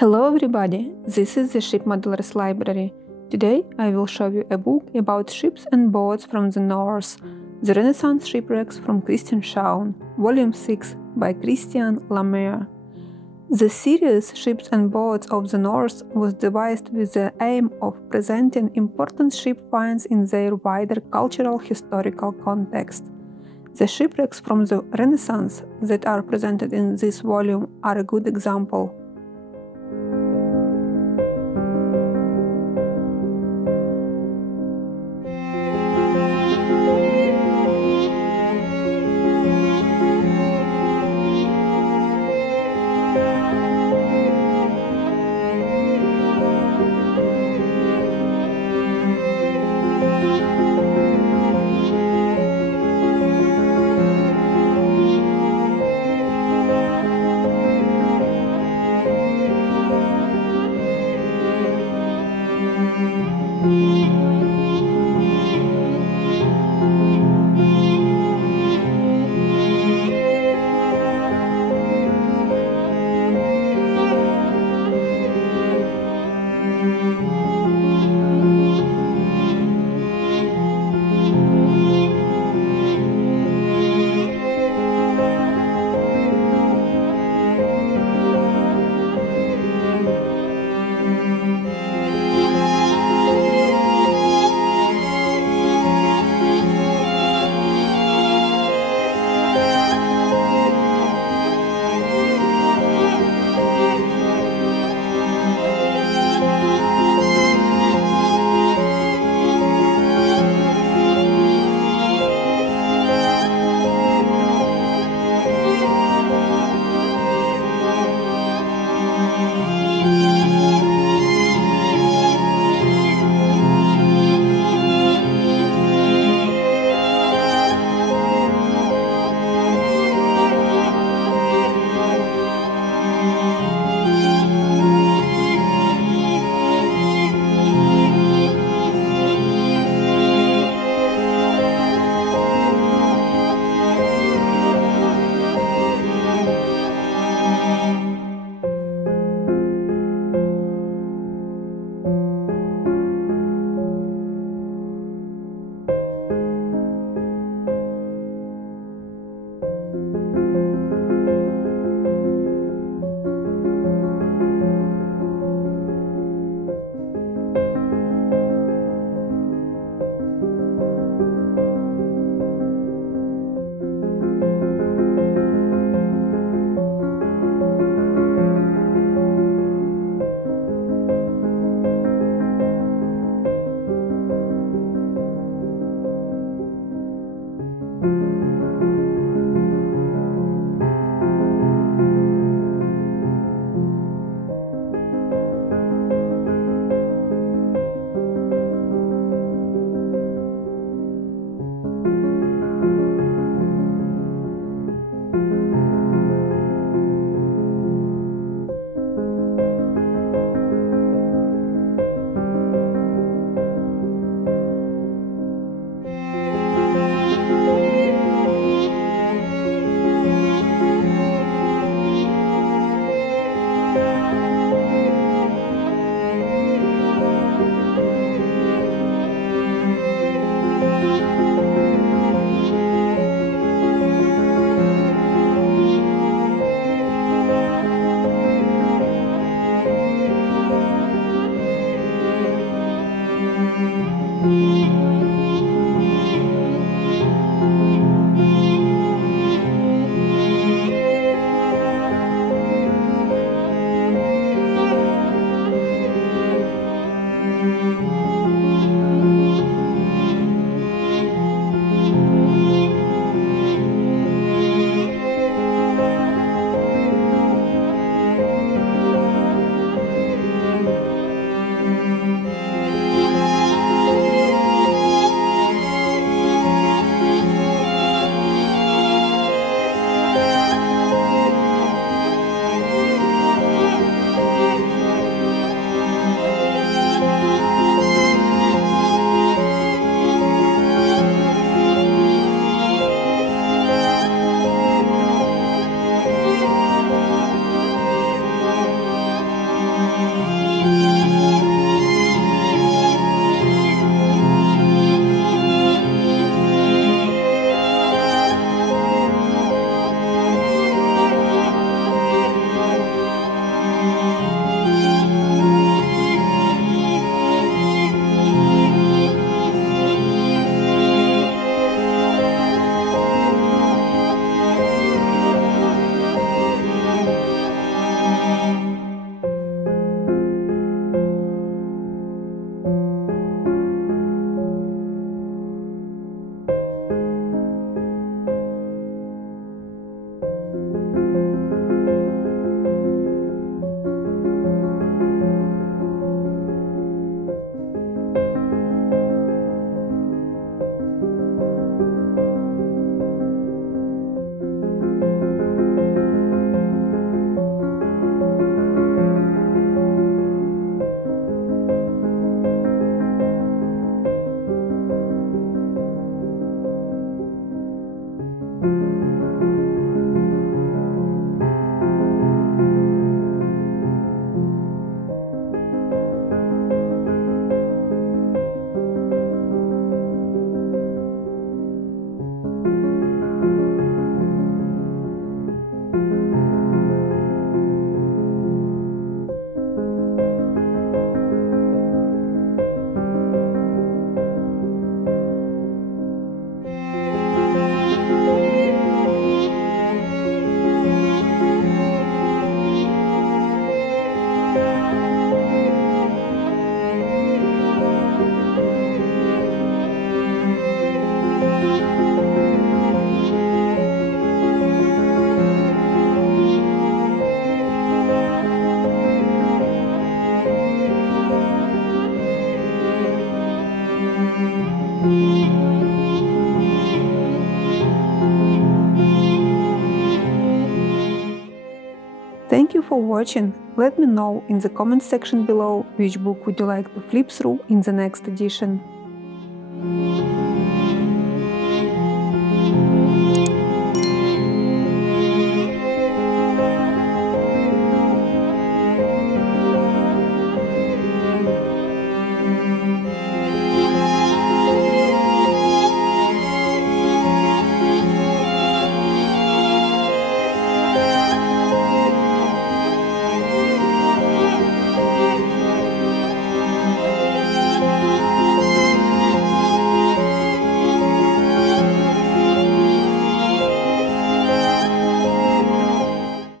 Hello everybody, this is the Ship Modelers Library. Today I will show you a book about ships and boats from the North, The Renaissance Shipwrecks from Christian Schaun, Volume 6 by Christian Lamère. The series Ships and Boats of the North was devised with the aim of presenting important ship finds in their wider cultural historical context. The shipwrecks from the Renaissance that are presented in this volume are a good example. Thank you for watching. Let me know in the comment section below which book would you like to flip through in the next edition.